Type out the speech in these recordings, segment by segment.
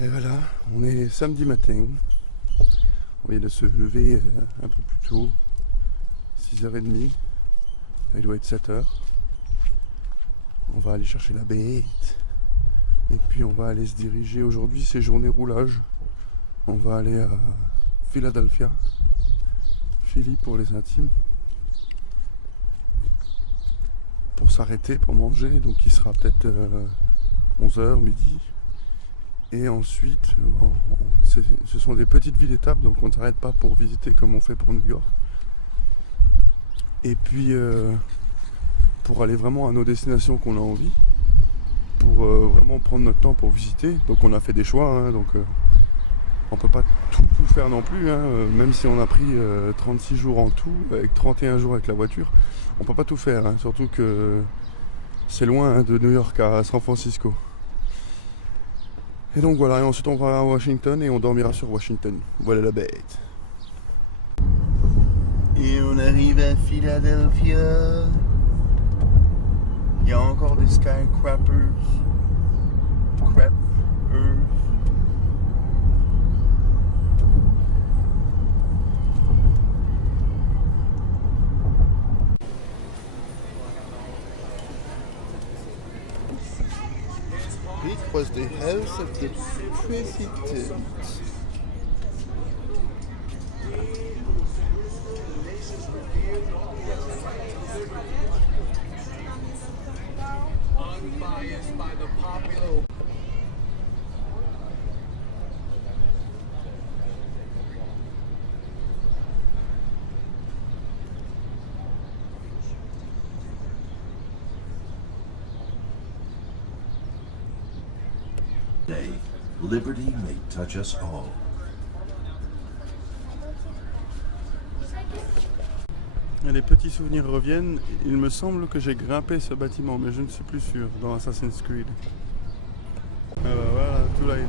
Et voilà, on est samedi matin. On vient de se lever un peu plus tôt, 6h30. Il doit être 7h. On va aller chercher la bête. Et puis on va aller se diriger. Aujourd'hui, c'est journée roulage. On va aller à Philadelphia, Philly pour les intimes, pour s'arrêter, pour manger. Donc il sera peut-être 11h, midi. Et ensuite, ce sont des petites villes étapes, donc on ne s'arrête pas pour visiter comme on fait pour New York. Et puis, pour aller vraiment à nos destinations qu'on a envie, pour vraiment prendre notre temps pour visiter. Donc on a fait des choix, hein, donc on peut pas tout faire non plus, hein, même si on a pris 36 jours en tout, avec 31 jours avec la voiture, on peut pas tout faire, hein, surtout que c'est loin, hein, de New York à San Francisco. Et donc voilà, et ensuite on va à Washington et on dormira sur Washington. Voilà la bête. Et on arrive à Philadelphia. Il y a encore des skyscrapers. It was the house of the president. Unbiased by the popular. Day, liberty may touch us all. Les petits souvenirs reviennent. Il me semble que j'ai grimpé ce bâtiment, mais je ne suis plus sûr, dans Assassin's Creed. Ah bah voilà, tout light.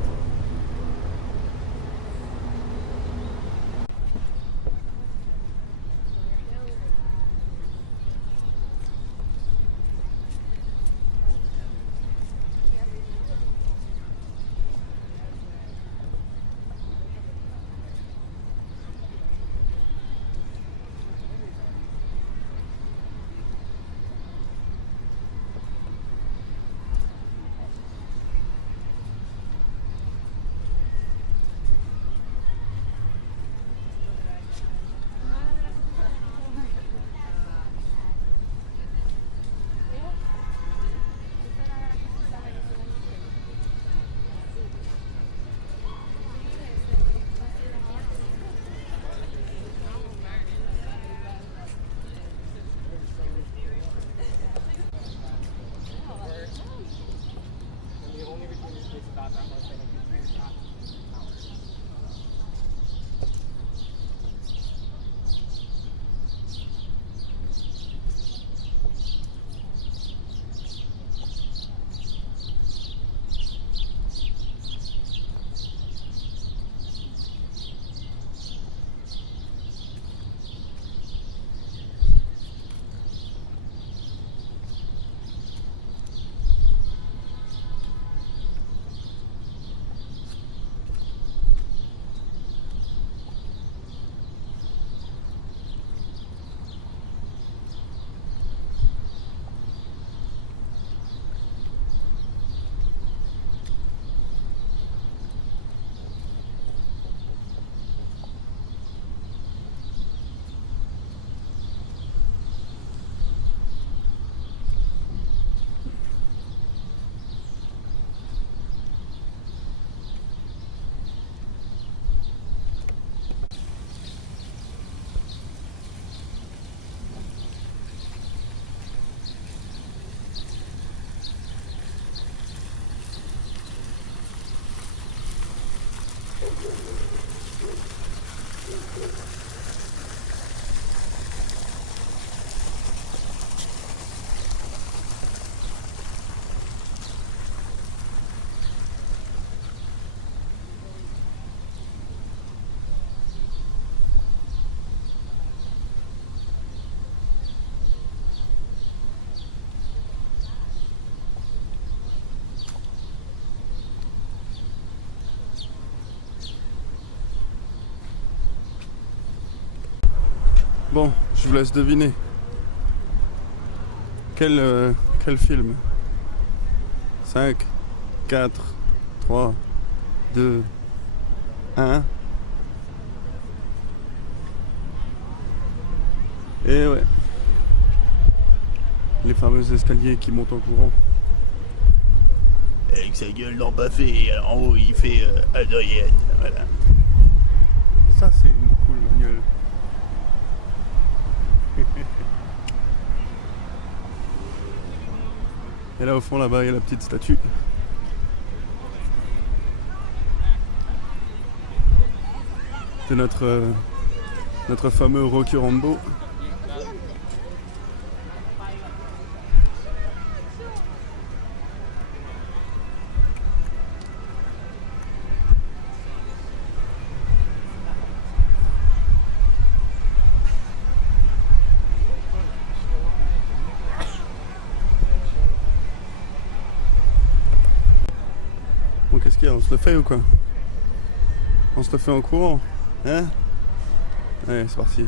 Bon, je vous laisse deviner. Quel film? 5, 4, 3, 2, 1. Et ouais. Les fameux escaliers qui montent en courant. Avec sa gueule d'empaffé, en haut il fait Adrienne, voilà. Ça c'est une cool bagnole. Et là au fond là-bas il y a la petite statue. De notre fameux Rocky Rambo. Bon, qu'est-ce qu'il y a? On se le fait ou quoi? On se le fait en courant? Hein? Ouais, c'est parti.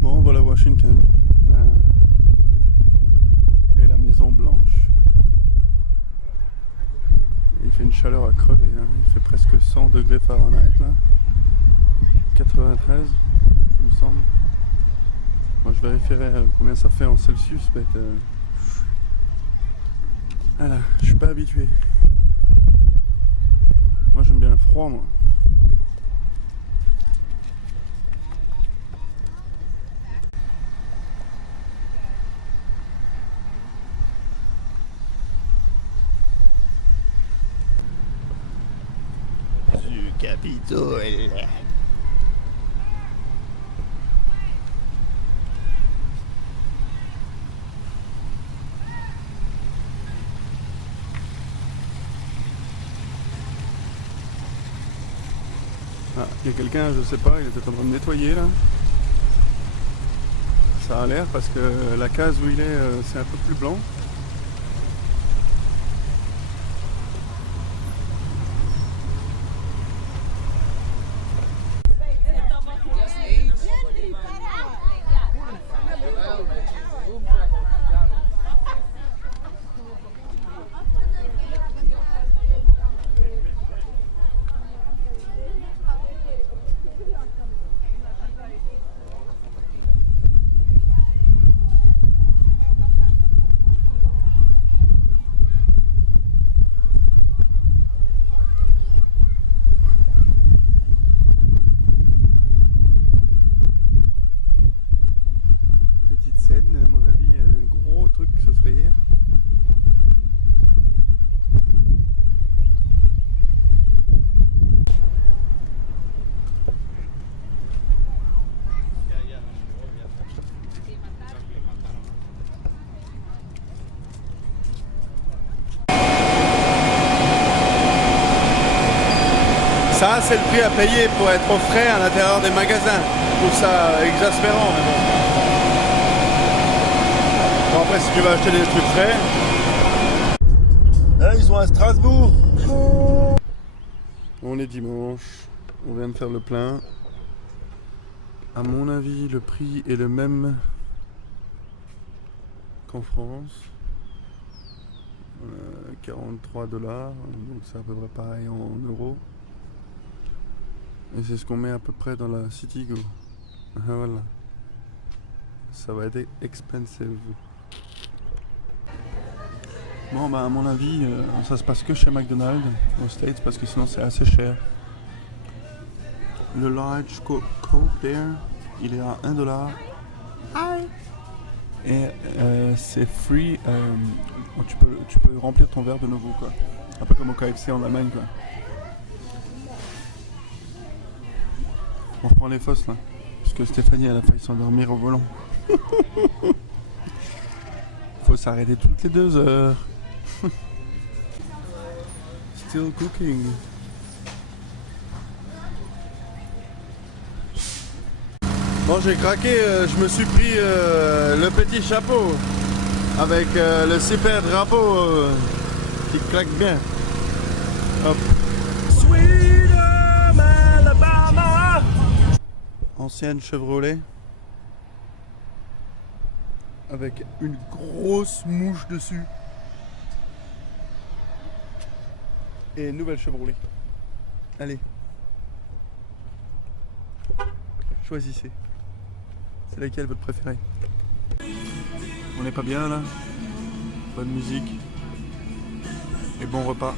Bon, voilà Washington. Et la Maison Blanche. Il fait une chaleur à crever là. Il fait presque 100 degrés Fahrenheit là. 93, il me semble. Moi je vérifierai combien ça fait en Celsius, peut-être. Voilà, je suis pas habitué. Moi j'aime bien le froid, moi. Du Capitole. Ah, il y a quelqu'un, je sais pas, il était en train de nettoyer là. Ça a l'air parce que la case où il est, c'est un peu plus blanc. Petite scène, à mon avis, un gros truc que ce serait hier. Ça, c'est le prix à payer pour être au frais à l'intérieur des magasins. Je trouve ça exaspérant, mais bon. Bon, après, si tu veux acheter des trucs frais... Là, ils sont à Strasbourg. On est dimanche, on vient de faire le plein. À mon avis, le prix est le même qu'en France. 43 $, donc c'est à peu près pareil en euros. Et c'est ce qu'on met à peu près dans la Citigo. Ah, voilà. ça va être expensive. Bon bah à mon avis ça se passe que chez McDonald's aux States parce que sinon c'est assez cher. Le large Coke there il est à $1. Et c'est free, tu peux remplir ton verre de nouveau quoi. Un peu comme au KFC en Allemagne quoi. On reprend les fosses là. Parce que Stéphanie elle a failli s'endormir au volant. Faut s'arrêter toutes les 2 heures. Still cooking. Bon j'ai craqué, je me suis pris le petit chapeau avec le super drapeau qui claque bien. Hop. Sweet Alabama. Ancienne Chevrolet avec une grosse mouche dessus. Et nouvelle Chevrolet. Allez. Choisissez. C'est laquelle votre préférée? On n'est pas bien là? Bonne musique. Et bon repas.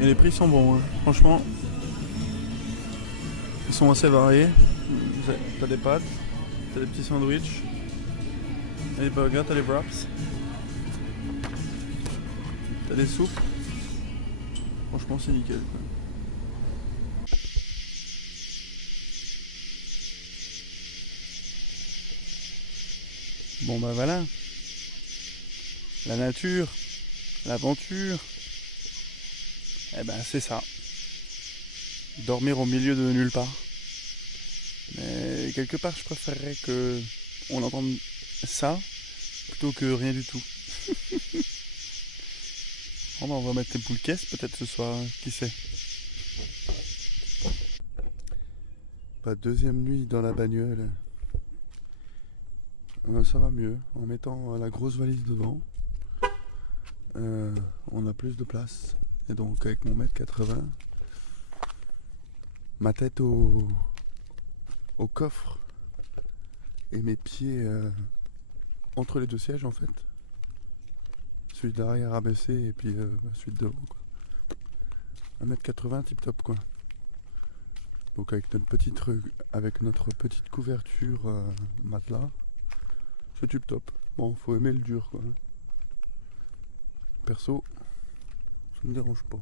Et les prix sont bons, hein. Franchement. Ils sont assez variés. T'as des pâtes, t'as des petits sandwichs, t'as des burgers, t'as des wraps, t'as des soupes. Franchement c'est nickel quoi. Bon bah voilà. La nature, l'aventure. Eh ben c'est ça. Dormir au milieu de nulle part. Mais quelque part je préférerais que on entende ça plutôt que rien du tout. Bon, bah, on va mettre les poules caisses peut-être ce soir, qui sait. Pas deuxième nuit dans la bagnole. Ça va mieux. En mettant la grosse valise devant, on a plus de place. Et donc avec mon 1m80, ma tête au coffre et mes pieds entre les 2 sièges en fait. Celui derrière abaissé et puis celui de devant quoi. 1m80 tip top quoi. Donc avec notre petite couverture matelas, c'est tip top. Bon, faut aimer le dur quoi. Perso, ça me dérange pas.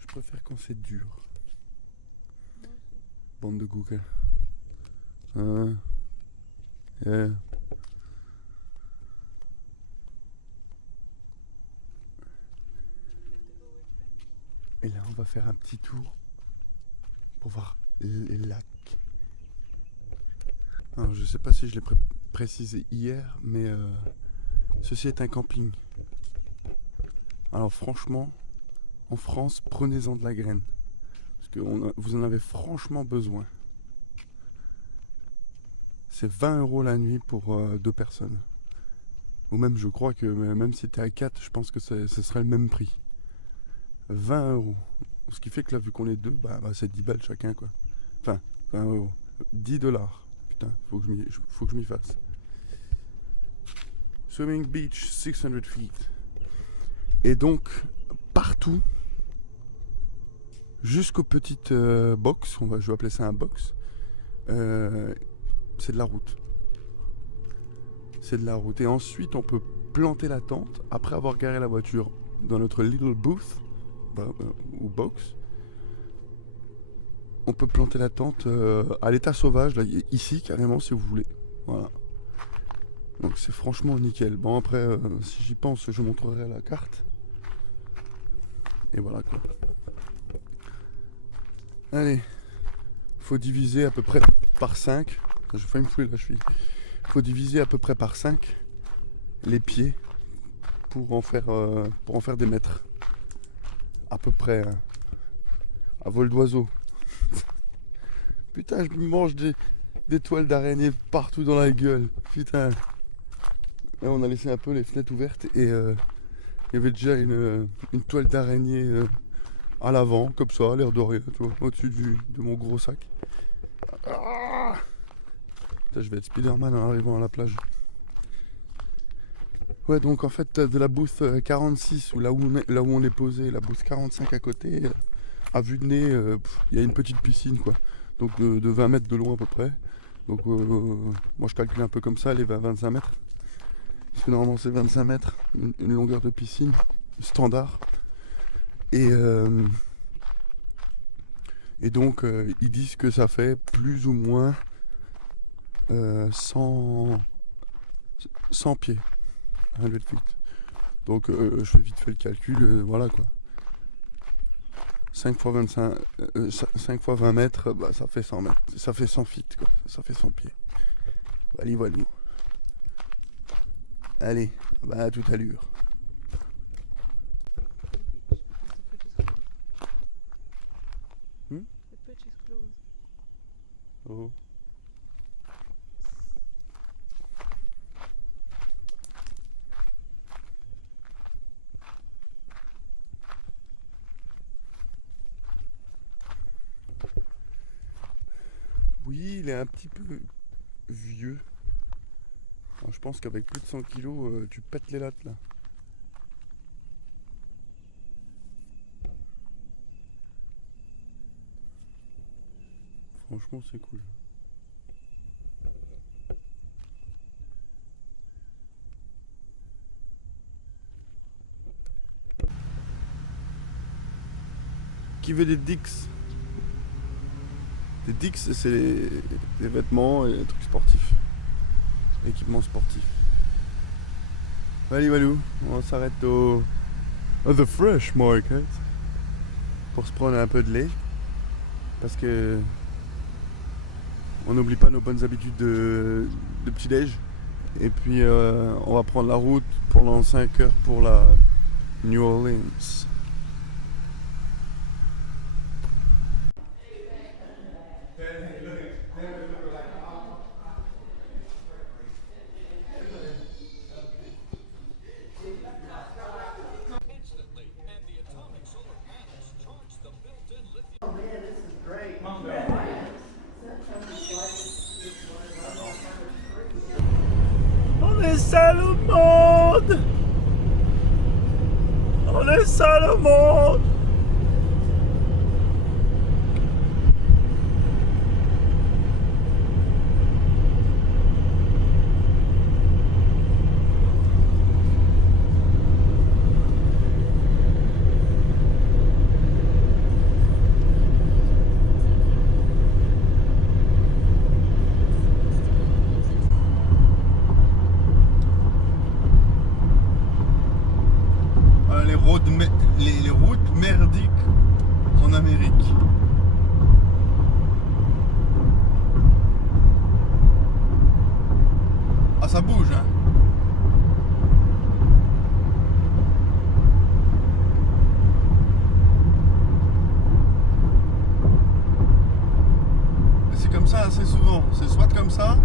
Je préfère quand c'est dur. Bande de Google. Yeah. Et là, on va faire un petit tour pour voir les lacs. Alors, je sais pas si je l'ai précisé hier, mais ceci est un camping. Alors franchement, en France, prenez-en de la graine. Parce que vous en avez franchement besoin. C'est 20 € la nuit pour 2 personnes. Ou même, je crois que même si t'es à 4, je pense que ce serait le même prix. 20 €. Ce qui fait que là, vu qu'on est 2, c'est 10 balles chacun, quoi. Enfin, 20 €. 10 $. Putain, faut que je m'y fasse. Swimming beach, 600 feet. Et donc, partout, jusqu'aux petites box, je vais appeler ça un box, c'est de la route. C'est de la route. Et ensuite, on peut planter la tente après avoir garé la voiture dans notre little booth ou box. On peut planter la tente à l'état sauvage, là, ici carrément si vous voulez. Voilà. Donc c'est franchement nickel. Bon après, si j'y pense, je montrerai la carte. Et voilà quoi. Allez, faut diviser à peu près par 5. J'ai failli me fouler la cheville. Faut diviser à peu près par 5 les pieds pour en faire des mètres. À peu près à vol d'oiseau. Putain, je me mange des toiles d'araignée partout dans la gueule. Putain. Là, on a laissé un peu les fenêtres ouvertes et il y avait déjà une toile d'araignée à l'avant, comme ça, l'air de rien, tu vois, au-dessus de mon gros sac. Ah, putain, je vais être Spider-Man en arrivant à la plage. Ouais, donc en fait, t'as de la booth 46, ou là où on est posé, la booth 45 à côté, à vue de nez, il y a une petite piscine, quoi. Donc de 20 mètres de long à peu près. Donc moi je calcule un peu comme ça, elle est à 25 mètres. Parce que normalement c'est 25 mètres, une longueur de piscine standard. Et donc ils disent que ça fait plus ou moins 100 pieds, 100 feet. Donc je fais vite fait le calcul, voilà quoi. 5 fois 25, 5 fois 20 mètres, bah, ça fait 100 mètres, ça fait 100 feet quoi, ça fait 100 pieds. Voilà. Allez, bah à toute allure. Oh. Oui, il est un petit peu vieux. Alors, je pense qu'avec plus de 100 kilos, tu pètes les lattes là. Franchement, c'est cool. Qui veut des Dix? Des Dix, c'est des vêtements et des trucs sportifs. Équipements sportifs. Allez, Valou, on s'arrête à The Fresh Market pour se prendre un peu de lait. Parce que on n'oublie pas nos bonnes habitudes de petit-déj. Et puis on va prendre la route pendant 5 heures pour la New Orleans. On est seul au monde. On est seul au monde. Les routes merdiques en Amérique. Ah, ça bouge, hein. C'est comme ça assez souvent. C'est soit comme ça,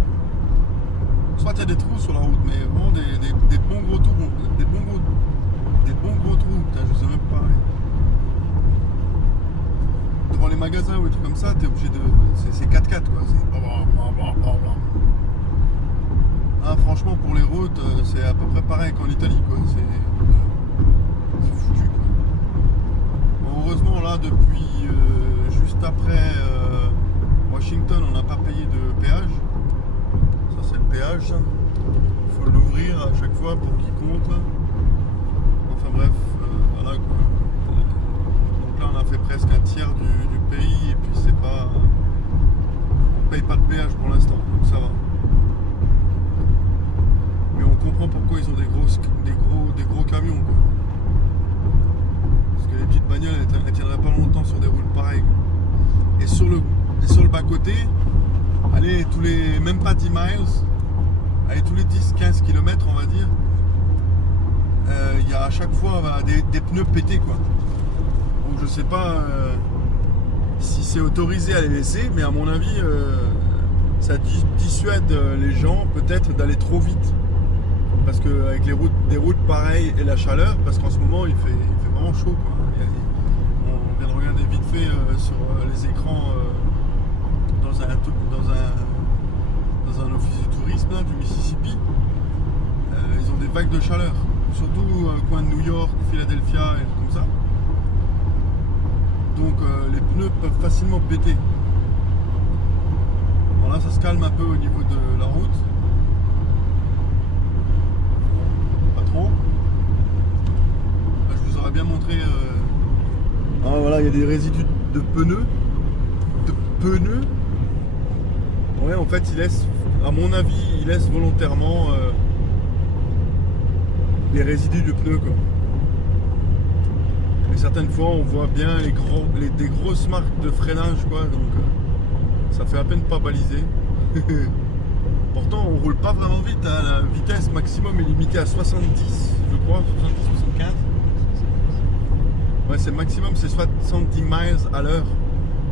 soit il y a des trous sur la route, mais vraiment des bons gros trous. Des bons gros trous, putain, je sais même pas. Devant les magasins ou des trucs comme ça, t'es obligé de. C'est 4x4 quoi. Ah, franchement, pour les routes, c'est à peu près pareil qu'en Italie quoi. C'est foutu quoi. Bon, heureusement, là, depuis juste après Washington, on n'a pas payé de péage. Ça, c'est le péage, ça. Il faut l'ouvrir à chaque fois pour qu'il compte là. Enfin bref, voilà quoi. Donc là on a fait presque un tiers du pays et puis c'est pas. On paye pas de péage pour l'instant, donc ça va. Mais on comprend pourquoi ils ont des gros camions quoi. Parce que les petites bagnoles elles tiendraient pas longtemps sur des routes pareilles. Et sur le bas côté, allez même pas 10 miles, allez tous les 10-15 km on va dire. Il y a à chaque fois des pneus pétés quoi. Donc je sais pas si c'est autorisé à les laisser, mais à mon avis ça dissuade les gens peut-être d'aller trop vite. Parce que avec des routes pareilles et la chaleur, parce qu'en ce moment il fait vraiment chaud quoi. viens de regarder vite fait sur les écrans dans un office du tourisme là, du Mississippi. Ils ont des vagues de chaleur, surtout coin de New York, Philadelphia et comme ça. Donc les pneus peuvent facilement péter. Bon là ça se calme un peu au niveau de la route. Pas trop. Là, je vous aurais bien montré. Ah voilà, il y a des résidus de pneus. Ouais, en fait, il laisse, à mon avis, il laisse volontairement les résidus de pneus, quoi. Et certaines fois, on voit bien des grosses marques de freinage, quoi. Donc, ça fait à peine pas baliser. Pourtant, on roule pas vraiment vite. Hein. La vitesse maximum est limitée à 70, je crois, 70-75. Ouais, c'est maximum, c'est 70 miles à l'heure.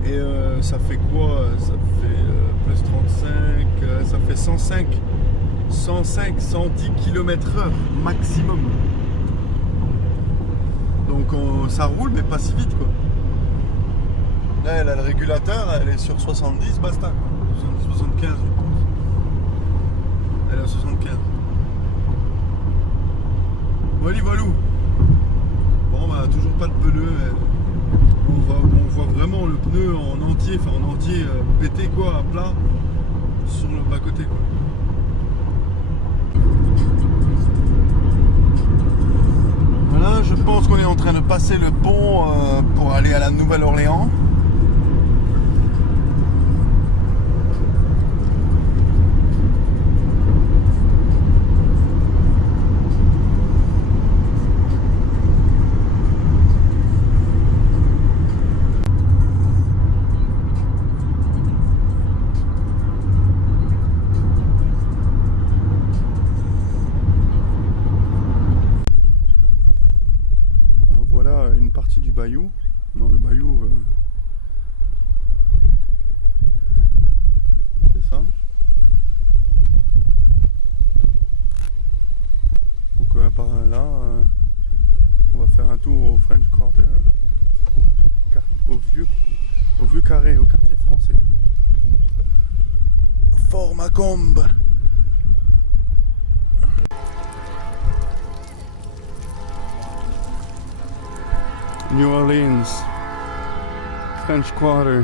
Et ça fait quoi? Ça fait plus 35, ça fait 110 km/h maximum. Donc ça roule mais pas si vite quoi. Là elle a le régulateur, elle est sur 70, basta quoi. 70-75 je pense. Elle est à 75. Voilà. Bon bah toujours pas de pneu. On voit vraiment le pneu en entier, pété quoi, à plat sur le bas côté quoi. Voilà, je pense qu'on est en train de passer le pont pour aller à la Nouvelle-Orléans. Du bayou. Non, le bayou, c'est ça. Donc par là, on va faire un tour au French Quarter, au vieux carré, au quartier français. Fort Macomb. New Orleans, French Quarter.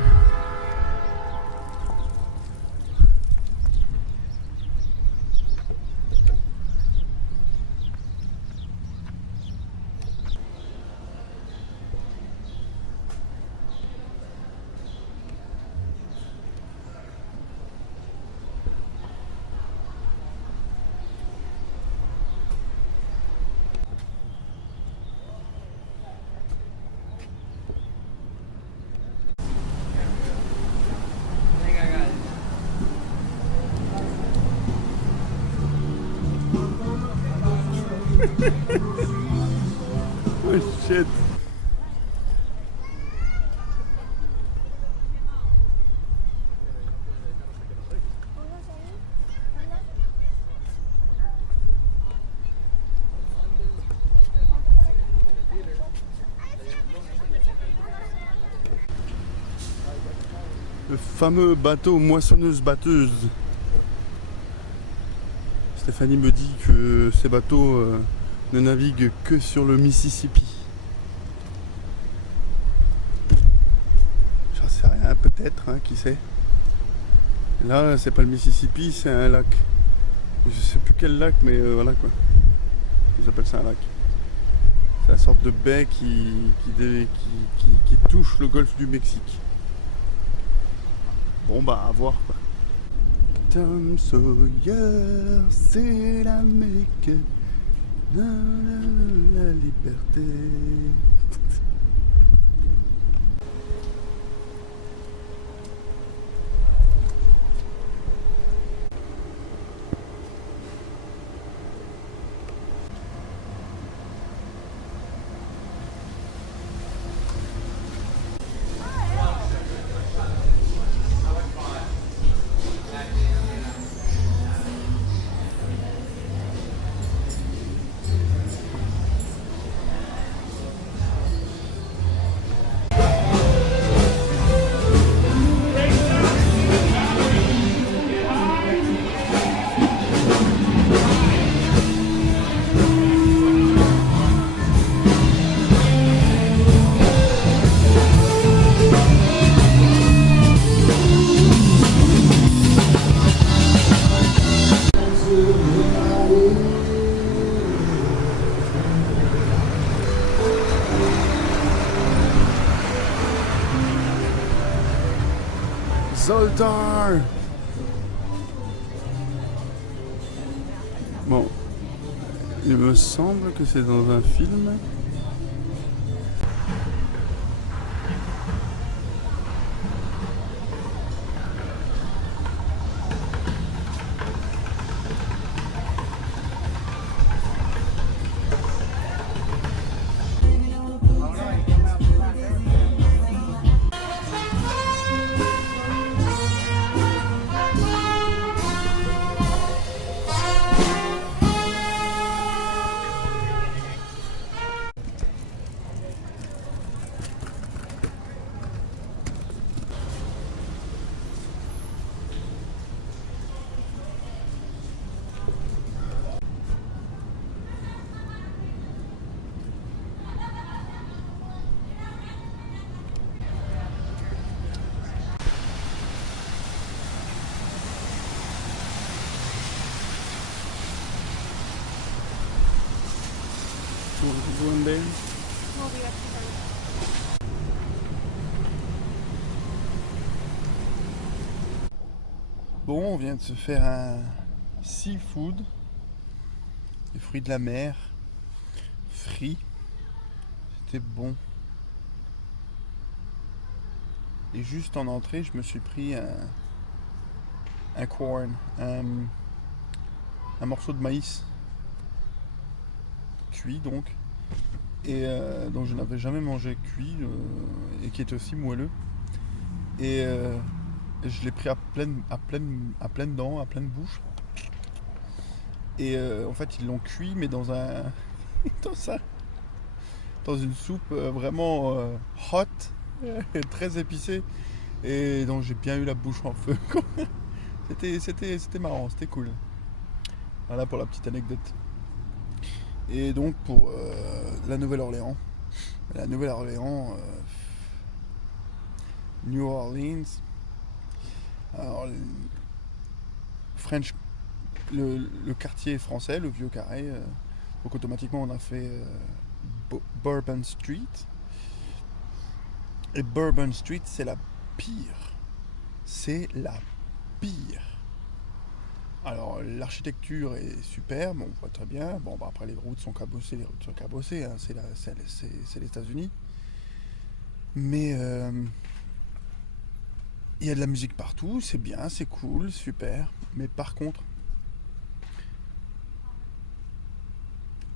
Oh shit. Le fameux bateau moissonneuse-batteuse. Stéphanie me dit que ces bateaux ne naviguent que sur le Mississippi. J'en sais rien, peut-être, hein, qui sait. Là, c'est pas le Mississippi, c'est un lac. Je sais plus quel lac, mais voilà quoi. Ils appellent ça un lac. C'est la sorte de baie qui touche le golfe du Mexique. Bon bah à voir quoi. Tom Sawyer, c'est l'Amérique, la liberté. Zoltar. Bon, il me semble que c'est dans un film. Bon, on vient de se faire un seafood, des fruits de la mer, frits, c'était bon. Et juste en entrée, je me suis pris un corn, un morceau de maïs cuit donc, et donc je n'avais jamais mangé cuit et qui était aussi moelleux. Et je l'ai pris à pleine dent, à pleine bouche. Et en fait, ils l'ont cuit, mais dans dans une soupe vraiment hot, très épicée. Et donc j'ai bien eu la bouche en feu. C'était marrant, c'était cool. Voilà pour la petite anecdote. Et donc pour la Nouvelle-Orléans. La Nouvelle-Orléans, New Orleans. Alors, French, le quartier français, le vieux carré. Donc automatiquement on a fait Bourbon Street. Et Bourbon Street, c'est la pire. C'est la pire. Alors l'architecture est super, bon, on voit très bien. Bon, bah, après les routes sont cabossées, hein, c'est les États-Unis. Mais il y a de la musique partout, c'est bien, c'est cool, super. Mais par contre,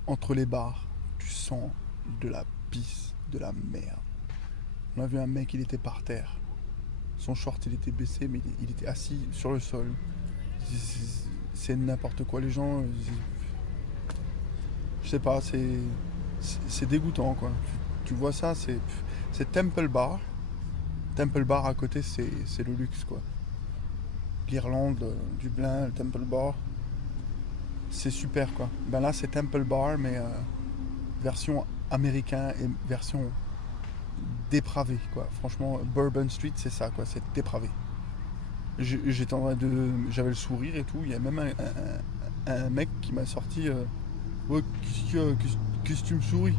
entre les bars, tu sens de la pisse, de la merde. On a vu un mec, il était par terre. Son short, il était baissé, mais il était assis sur le sol. C'est n'importe quoi, les gens. Je sais pas, c'est dégoûtant, quoi. Tu vois ça, c'est Temple Bar. Temple Bar à côté, c'est le luxe, quoi. L'Irlande, Dublin, le Temple Bar, c'est super, quoi. Ben là, c'est Temple Bar, mais version américain et version dépravé, quoi. Franchement, Bourbon Street, c'est ça, quoi. C'est dépravé. J'avais le sourire et tout. Il y a même un mec qui m'a sorti ouais, qu'est-ce que tu me souris?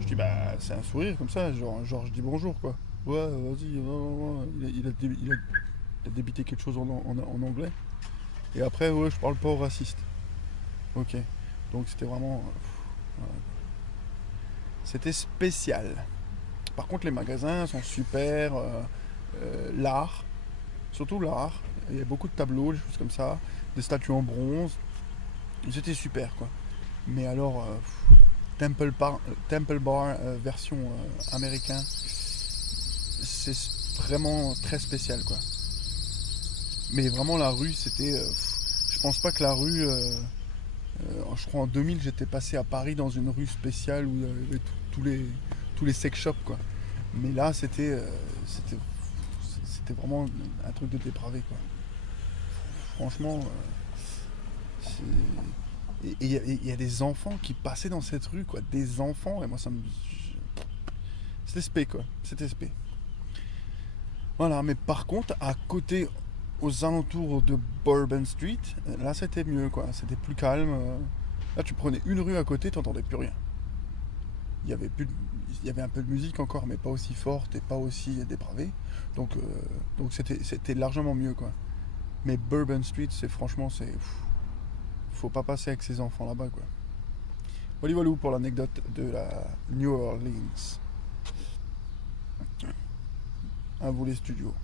Je dis bah c'est un sourire comme ça, genre je dis bonjour, quoi. Ouais, vas-y, il a débité quelque chose en anglais. Et après, ouais, je parle pas aux racistes. Ok. Donc c'était vraiment voilà. C'était spécial. Par contre, les magasins sont super. L'art, surtout l'art. Il y a beaucoup de tableaux, des choses comme ça, des statues en bronze. C'était super, quoi. Mais alors, Temple Bar version américain, c'est vraiment très spécial, quoi. Mais vraiment, la rue, c'était. Je pense pas que la rue. Je crois en 2000, j'étais passé à Paris dans une rue spéciale où il y avait tous les sex shops, quoi. Mais là, c'était vraiment un truc de dépravé, quoi. Franchement, et il y a des enfants qui passaient dans cette rue, quoi. Des enfants, et moi, ça me. C'était spé, quoi. C'était spé. Voilà, mais par contre, à côté, aux alentours de Bourbon Street, là, c'était mieux, quoi. C'était plus calme. Là, tu prenais une rue à côté, t'entendais plus rien. il y avait un peu de musique encore, mais pas aussi forte et pas aussi dépravée. Donc c'était largement mieux, quoi. Mais Bourbon Street, franchement, faut pas passer avec ses enfants là-bas, quoi. Voilà pour l'anecdote de la New Orleans. À vous les studios.